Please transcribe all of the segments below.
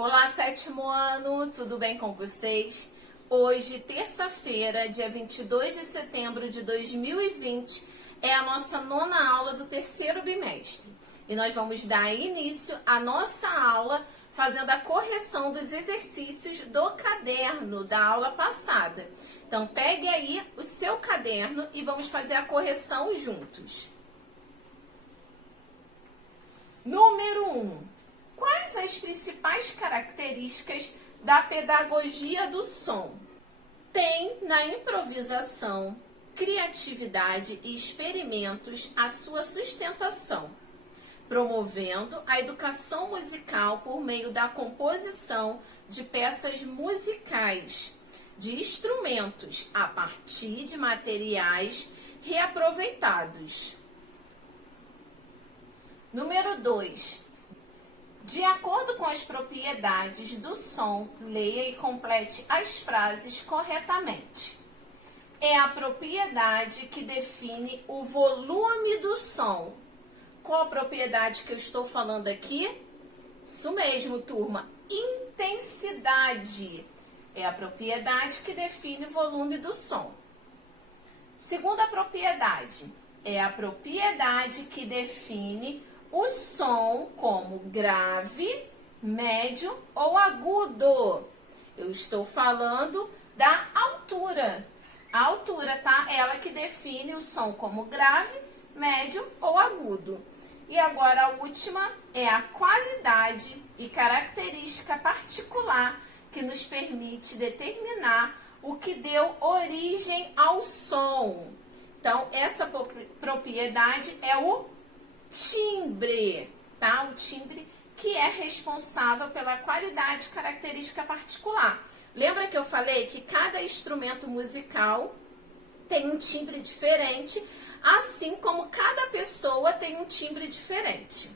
Olá, sétimo ano, tudo bem com vocês? Hoje, terça-feira, dia 22 de setembro de 2020, é a nossa nona aula do terceiro bimestre. E nós vamos dar início à nossa aula fazendo a correção dos exercícios do caderno da aula passada. Então, pegue aí o seu caderno e vamos fazer a correção juntos. Número 1. Quais as principais características da pedagogia do som? Tem na improvisação, criatividade e experimentos a sua sustentação, promovendo a educação musical por meio da composição de peças musicais, de instrumentos a partir de materiais reaproveitados. Número 2. De acordo com as propriedades do som, leia e complete as frases corretamente. É a propriedade que define o volume do som. Qual a propriedade que eu estou falando aqui? Isso mesmo, turma. Intensidade. É a propriedade que define o volume do som. Segunda propriedade. É a propriedade que define o som como grave, médio ou agudo. Eu estou falando da altura. A altura, tá? Ela que define o som como grave, médio ou agudo. E agora a última é a qualidade e característica particular que nos permite determinar o que deu origem ao som. Então, essa propriedade é o timbre, tá? O timbre que é responsável pela qualidade e característica particular. Lembra que eu falei que cada instrumento musical tem um timbre diferente, assim como cada pessoa tem um timbre diferente.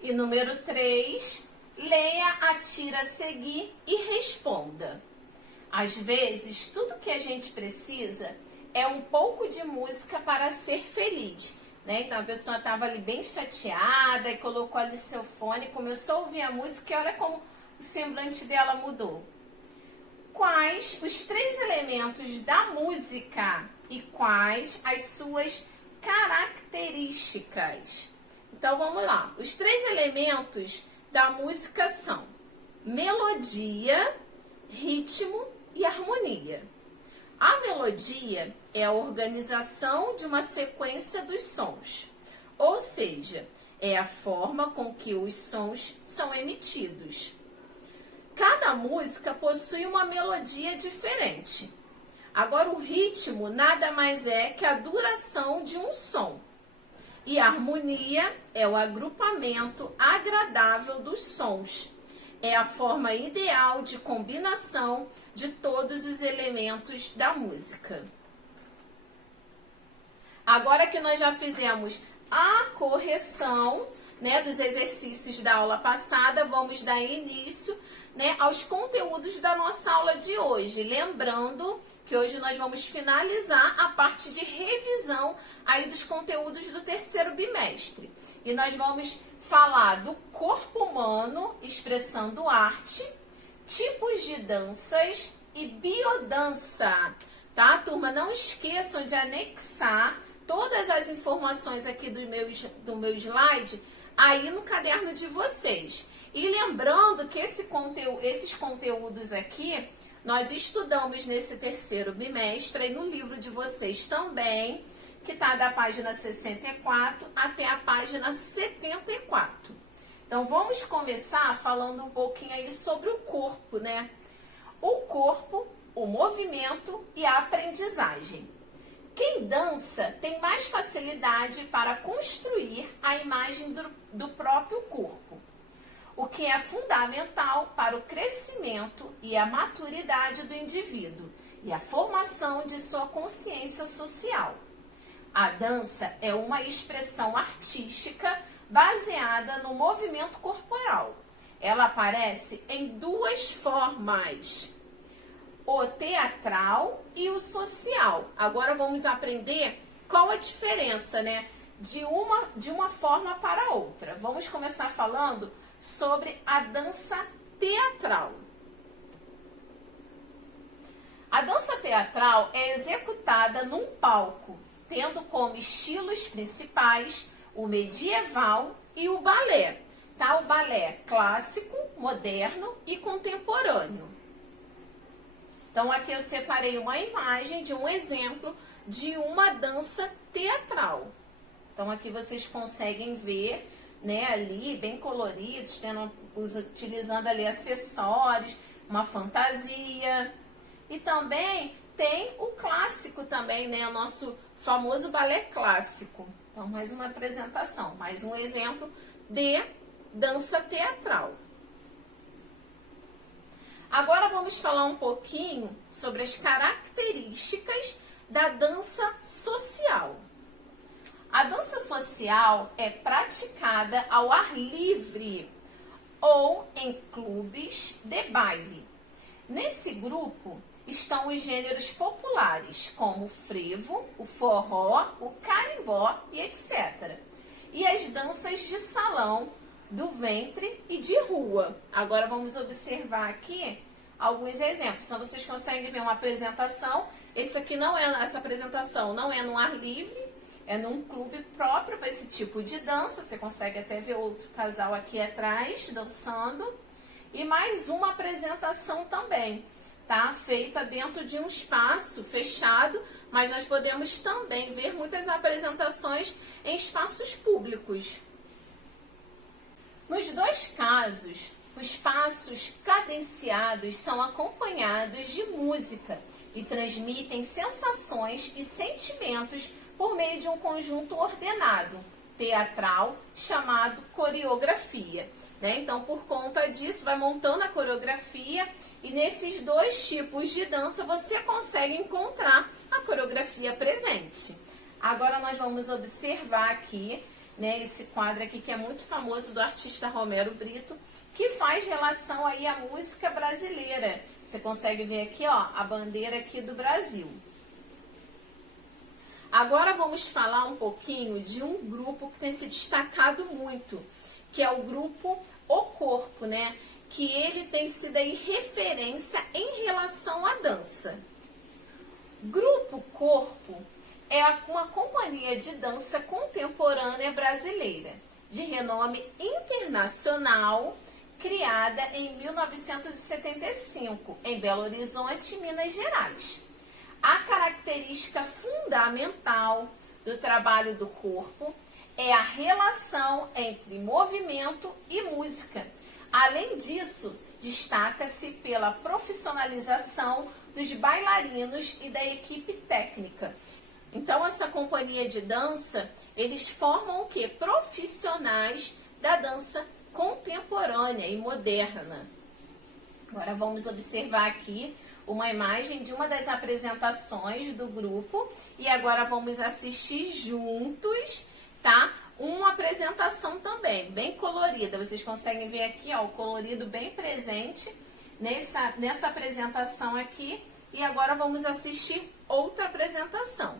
E número 3, leia, atira a seguir e responda. Às vezes, tudo que a gente precisa é um pouco de música para ser feliz. Então a pessoa estava ali bem chateada e colocou ali seu fone, começou a ouvir a música e olha como o semblante dela mudou. Quais os 3 elementos da música e quais as suas características? Então vamos lá. Os 3 elementos da música são melodia, ritmo e harmonia. A melodia é a organização de uma sequência dos sons, ou seja, é a forma com que os sons são emitidos. Cada música possui uma melodia diferente. Agora, o ritmo nada mais é que a duração de um som. E a harmonia é o agrupamento agradável dos sons. É a forma ideal de combinação de todos os elementos da música. Agora que nós já fizemos a correção, dos exercícios da aula passada, vamos dar início, aos conteúdos da nossa aula de hoje. Lembrando que hoje nós vamos finalizar a parte de revisão aí dos conteúdos do terceiro bimestre. E nós vamos falar do corpo humano expressando arte, tipos de danças e biodança, tá, turma? Não esqueçam de anexar todas as informações aqui do meu slide aí no caderno de vocês. E lembrando que esses conteúdos aqui nós estudamos nesse terceiro bimestre e no livro de vocês também, que está da página 64 até a página 74. Então, vamos começar falando um pouquinho aí sobre o corpo, O corpo, o movimento e a aprendizagem. Quem dança tem mais facilidade para construir a imagem do próprio corpo, o que é fundamental para o crescimento e a maturidade do indivíduo e a formação de sua consciência social. A dança é uma expressão artística baseada no movimento corporal. Ela aparece em 2 formas: o teatral e o social. Agora vamos aprender qual a diferença, de uma forma para outra. Vamos começar falando sobre a dança teatral. A dança teatral é executada num palco, tendo como estilos principais o medieval e o balé. Tá? O balé clássico, moderno e contemporâneo. Então, aqui eu separei uma imagem de um exemplo de uma dança teatral. Então, aqui vocês conseguem ver, né, ali, bem coloridos, utilizando ali acessórios, uma fantasia. E também tem o clássico também, né, o nosso famoso balé clássico. Então, mais uma apresentação, mais um exemplo de dança teatral. Agora vamos falar um pouquinho sobre as características da dança social. A dança social é praticada ao ar livre ou em clubes de baile. Nesse grupo estão os gêneros populares, como o frevo, o forró, o carimbó e etc. E as danças de salão, do ventre e de rua. Agora vamos observar aqui alguns exemplos. Então vocês conseguem ver uma apresentação. Essa apresentação não é no ar livre, é num clube próprio para esse tipo de dança. Você consegue até ver outro casal aqui atrás dançando. E mais uma apresentação também, tá? Feita dentro de um espaço fechado, mas nós podemos também ver muitas apresentações em espaços públicos. Nos dois casos, os passos cadenciados são acompanhados de música e transmitem sensações e sentimentos por meio de um conjunto ordenado, teatral, chamado coreografia. Né? Então, por conta disso, vai montando a coreografia e nesses dois tipos de dança você consegue encontrar a coreografia presente. Agora nós vamos observar aqui, né, esse quadro aqui que é muito famoso do artista Romero Brito, que faz relação aí à música brasileira. Você consegue ver aqui, ó, a bandeira aqui do Brasil. Agora vamos falar um pouquinho de um grupo que tem se destacado muito, que é o grupo O Corpo, né? Que ele tem sido aí referência em relação à dança. Grupo Corpo é uma companhia de dança contemporânea brasileira, de renome internacional, criada em 1975, em Belo Horizonte, Minas Gerais. A característica fundamental do trabalho do corpo é a relação entre movimento e música. Além disso, destaca-se pela profissionalização dos bailarinos e da equipe técnica. Então, essa companhia de dança, eles formam o quê? Profissionais da dança contemporânea e moderna. Agora vamos observar aqui uma imagem de uma das apresentações do grupo e agora vamos assistir juntos, tá? Uma apresentação também, bem colorida. Vocês conseguem ver aqui, ó, o colorido bem presente nessa apresentação aqui. E agora vamos assistir outra apresentação.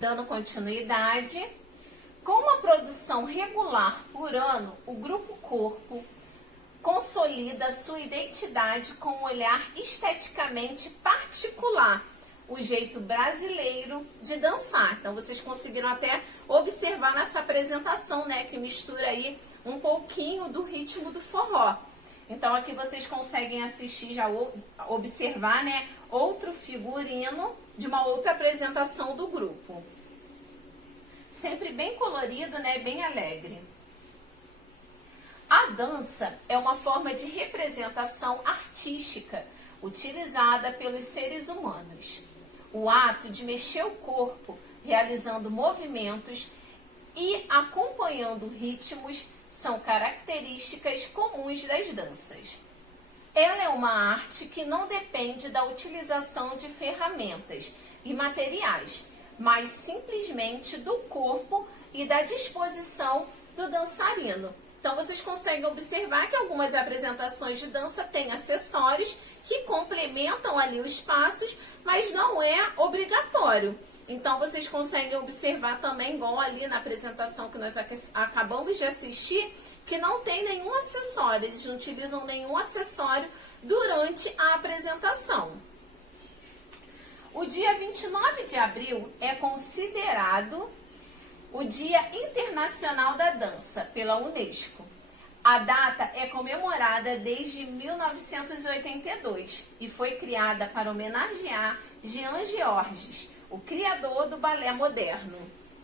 Dando continuidade, com uma produção regular por ano, o Grupo Corpo consolida sua identidade com um olhar esteticamente particular, o jeito brasileiro de dançar. Então vocês conseguiram até observar nessa apresentação, né, que mistura aí um pouquinho do ritmo do forró. Então aqui vocês conseguem assistir, já observar, né, outro figurino de uma outra apresentação do grupo. Sempre bem colorido, né, bem alegre. A dança é uma forma de representação artística utilizada pelos seres humanos. O ato de mexer o corpo, realizando movimentos e acompanhando ritmos são características comuns das danças. Ela é uma arte que não depende da utilização de ferramentas e materiais, mas simplesmente do corpo e da disposição do dançarino. Então vocês conseguem observar que algumas apresentações de dança têm acessórios que complementam ali os passos, mas não é obrigatório. Então vocês conseguem observar também, igual ali na apresentação que nós acabamos de assistir, que não tem nenhum acessório, eles não utilizam nenhum acessório durante a apresentação. O dia 29 de abril é considerado o Dia Internacional da Dança pela Unesco. A data é comemorada desde 1982 e foi criada para homenagear Jean Georges, o criador do balé moderno.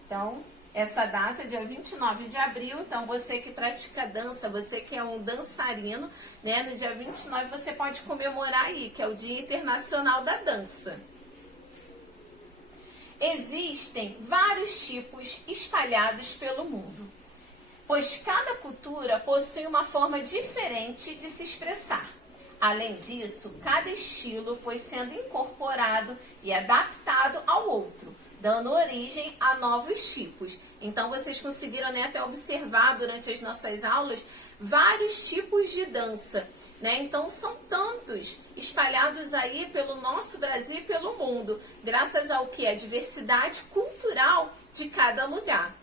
Então, essa data, dia 29 de abril, então você que pratica dança, você que é um dançarino, né, no dia 29 você pode comemorar aí, que é o Dia Internacional da Dança. Existem vários tipos espalhados pelo mundo, pois cada cultura possui uma forma diferente de se expressar. Além disso, cada estilo foi sendo incorporado e adaptado ao outro, dando origem a novos tipos. Então, vocês conseguiram, né, até observar durante as nossas aulas vários tipos de dança, né? Então, são tantos espalhados aí pelo nosso Brasil e pelo mundo, graças ao que é a diversidade cultural de cada lugar.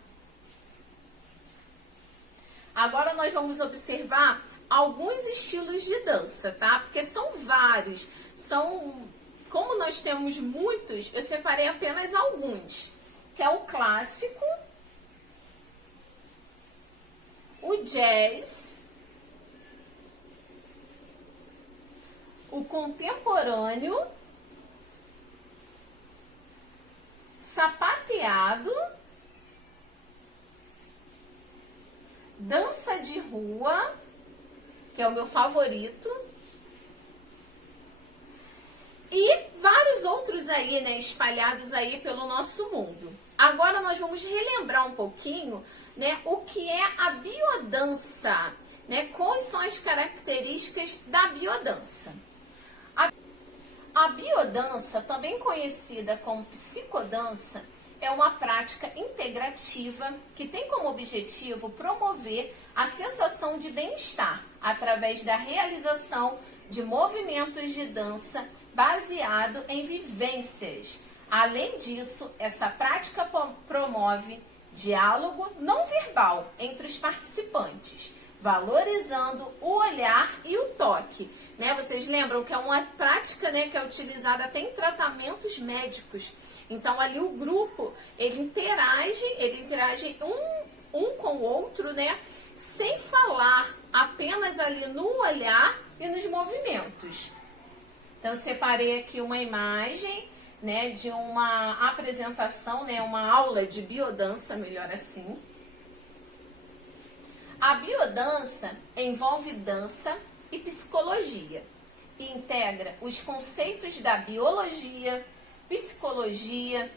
Agora nós vamos observar alguns estilos de dança, tá? Porque são vários. Como nós temos muitos, eu separei apenas alguns, que é o clássico, o jazz, o contemporâneo, sapateado, dança de rua, que é o meu favorito, e vários outros aí, né, espalhados aí pelo nosso mundo. Agora nós vamos relembrar um pouquinho, né, o que é a biodança, né, quais são as características da biodança. A biodança, também conhecida como psicodança, é uma prática integrativa que tem como objetivo promover a sensação de bem-estar através da realização de movimentos de dança baseado em vivências. Além disso, essa prática promove diálogo não verbal entre os participantes, valorizando o olhar e o toque. Né? Vocês lembram que é uma prática, né, que é utilizada até em tratamentos médicos. Então, ali o grupo, ele interage um com o outro, né, sem falar, apenas ali no olhar e nos movimentos. Então, eu separei aqui uma imagem, né, de uma apresentação, né, uma aula de biodança, melhor assim. A biodança envolve dança e psicologia e integra os conceitos da biologia, psicologia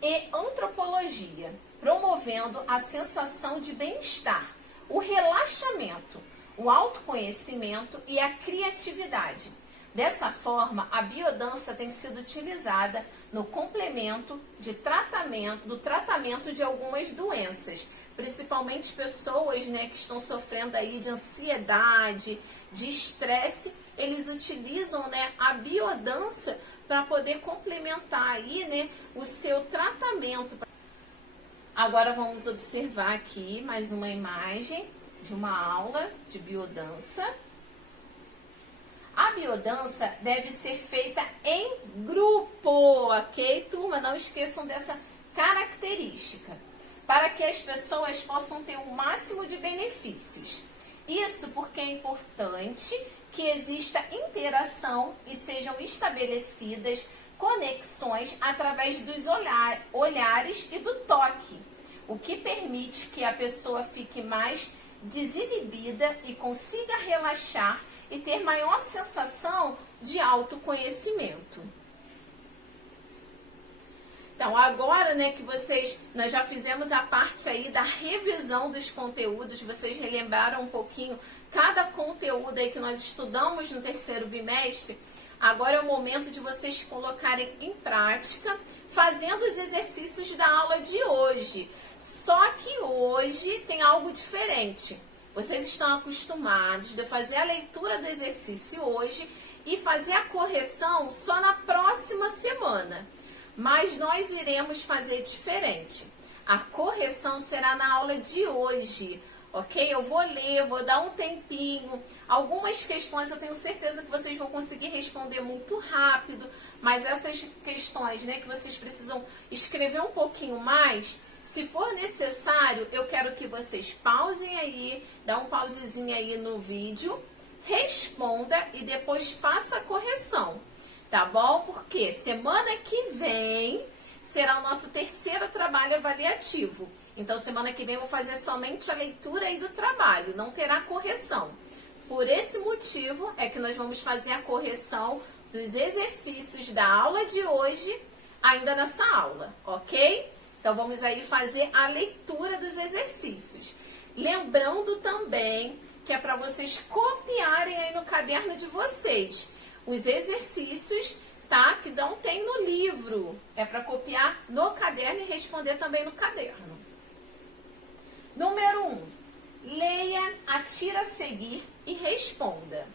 e antropologia, promovendo a sensação de bem-estar, o relaxamento, o autoconhecimento e a criatividade. Dessa forma, a biodança tem sido utilizada no complemento do tratamento de algumas doenças, principalmente pessoas, né, que estão sofrendo aí de ansiedade, de estresse. Eles utilizam, né, a biodança para poder complementar aí, né, o seu tratamento. Agora vamos observar aqui mais uma imagem de uma aula de biodança. A biodança deve ser feita em grupo, ok, turma? Não esqueçam dessa característica, para que as pessoas possam ter o máximo de benefícios. Isso porque é importante que exista interação e sejam estabelecidas conexões através dos olhares e do toque, o que permite que a pessoa fique mais desinibida e consiga relaxar e ter maior sensação de autoconhecimento. Então, agora, né, que nós já fizemos a parte aí da revisão dos conteúdos, vocês relembraram um pouquinho cada conteúdo aí que nós estudamos no terceiro bimestre. Agora é o momento de vocês colocarem em prática, fazendo os exercícios da aula de hoje. Só que hoje tem algo diferente. Vocês estão acostumados a fazer a leitura do exercício hoje e fazer a correção só na próxima semana. Mas nós iremos fazer diferente. A correção será na aula de hoje, ok? Eu vou ler, vou dar um tempinho. Algumas questões eu tenho certeza que vocês vão conseguir responder muito rápido, mas essas questões, né, que vocês precisam escrever um pouquinho mais, se for necessário, eu quero que vocês pausem aí, dá um pausezinho aí no vídeo, responda e depois faça a correção, tá bom? Porque semana que vem será o nosso terceiro trabalho avaliativo. Então, semana que vem eu vou fazer somente a leitura aí do trabalho, não terá correção. Por esse motivo é que nós vamos fazer a correção dos exercícios da aula de hoje, ainda nessa aula, ok? Então, vamos aí fazer a leitura dos exercícios. Lembrando também que é para vocês copiarem aí no caderno de vocês os exercícios, tá? Que não tem no livro. É para copiar no caderno e responder também no caderno. Número 1. Leia, atira a seguir e responda.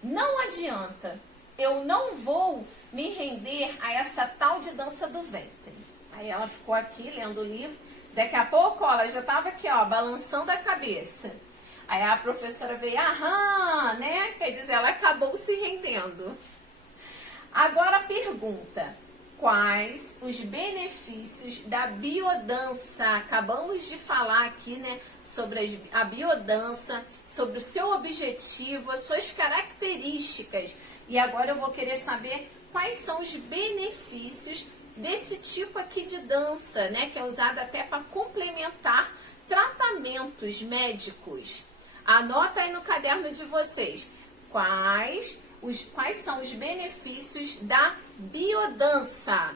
Não adianta, eu não vou me render a essa tal de dança do ventre. Aí ela ficou aqui lendo o livro. Daqui a pouco, ó, ela já estava aqui, ó, balançando a cabeça. Aí a professora veio, aham, né? Quer dizer, ela acabou se rendendo. Agora a pergunta: quais os benefícios da biodança? Acabamos de falar aqui, né, sobre a biodança, sobre o seu objetivo, as suas características. E agora eu vou querer saber quais são os benefícios desse tipo aqui de dança, né, que é usada até para complementar tratamentos médicos. Anota aí no caderno de vocês quais são os benefícios da biodança.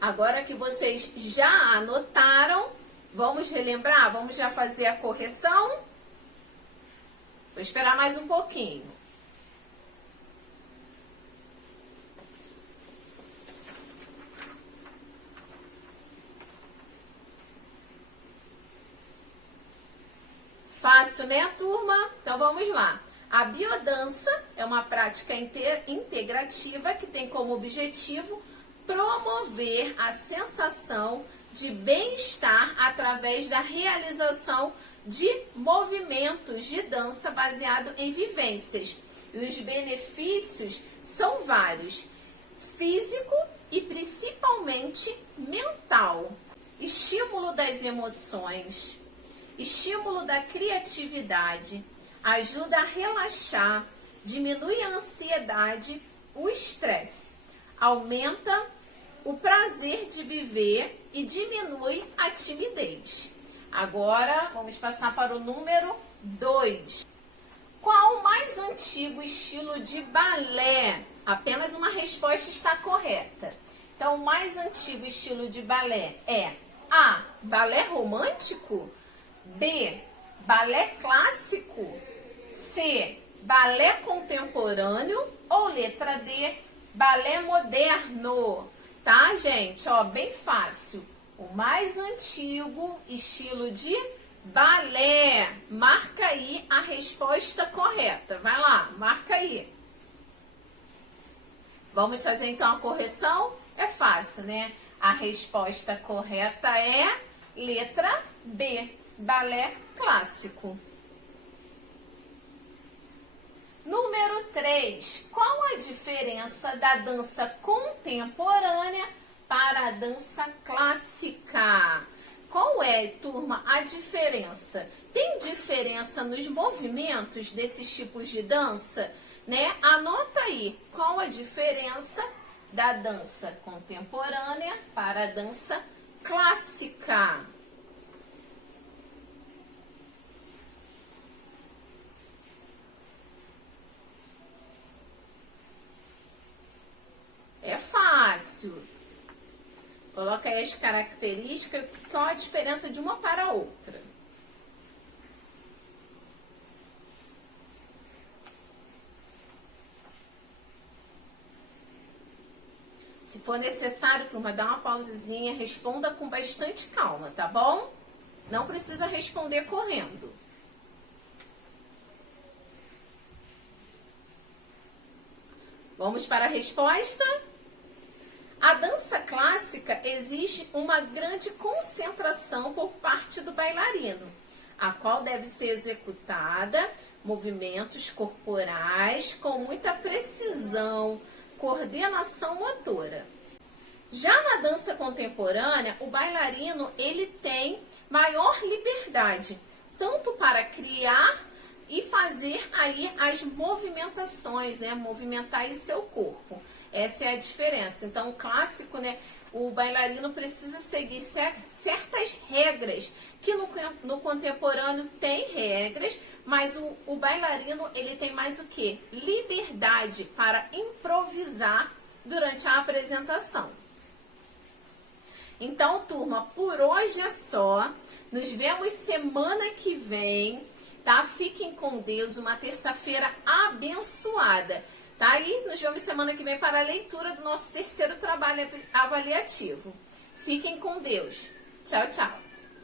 Agora que vocês já anotaram, vamos relembrar? Vamos já fazer a correção? Vou esperar mais um pouquinho. Fácil, né, turma? Então vamos lá. A biodança é uma prática integrativa que tem como objetivo promover a sensação de bem-estar através da realização de movimentos de dança baseado em vivências. E os benefícios são vários: físico e principalmente mental. Estímulo das emoções, estímulo da criatividade, ajuda a relaxar, diminui a ansiedade, o estresse, aumenta o prazer de viver e diminui a timidez. Agora, vamos passar para o número 2. Qual o mais antigo estilo de balé? Apenas uma resposta está correta. Então, o mais antigo estilo de balé é A, balé romântico, B, balé clássico, C, balé contemporâneo ou letra D, balé moderno. Tá, gente? Ó, bem fácil. O mais antigo estilo de balé. Marca aí a resposta correta. Vai lá, marca aí. Vamos fazer então a correção? É fácil, né? A resposta correta é letra B, balé clássico. Número 3. Qual a diferença da dança contemporânea para a dança clássica? Qual é, turma, a diferença? Tem diferença nos movimentos desses tipos de dança, né? Anota aí qual a diferença da dança contemporânea para a dança clássica. É fácil. Coloca aí as características, qual a diferença de uma para a outra. Se for necessário, turma, dá uma pausezinha, responda com bastante calma, tá bom? Não precisa responder correndo. Vamos para a resposta? A dança clássica exige uma grande concentração por parte do bailarino, a qual deve ser executada movimentos corporais com muita precisão, coordenação motora. Já na dança contemporânea, o bailarino ele tem maior liberdade, tanto para criar e fazer aí as movimentações, né? Movimentar aí seu corpo. Essa é a diferença. Então, o clássico, né? O bailarino precisa seguir certas regras, que no contemporâneo tem regras, mas o bailarino, ele tem mais o quê? Liberdade para improvisar durante a apresentação. Então, turma, por hoje é só. Nos vemos semana que vem, tá? Fiquem com Deus, uma terça-feira abençoada. Tá? E nos vemos semana que vem para a leitura do nosso terceiro trabalho avaliativo. Fiquem com Deus. Tchau, tchau.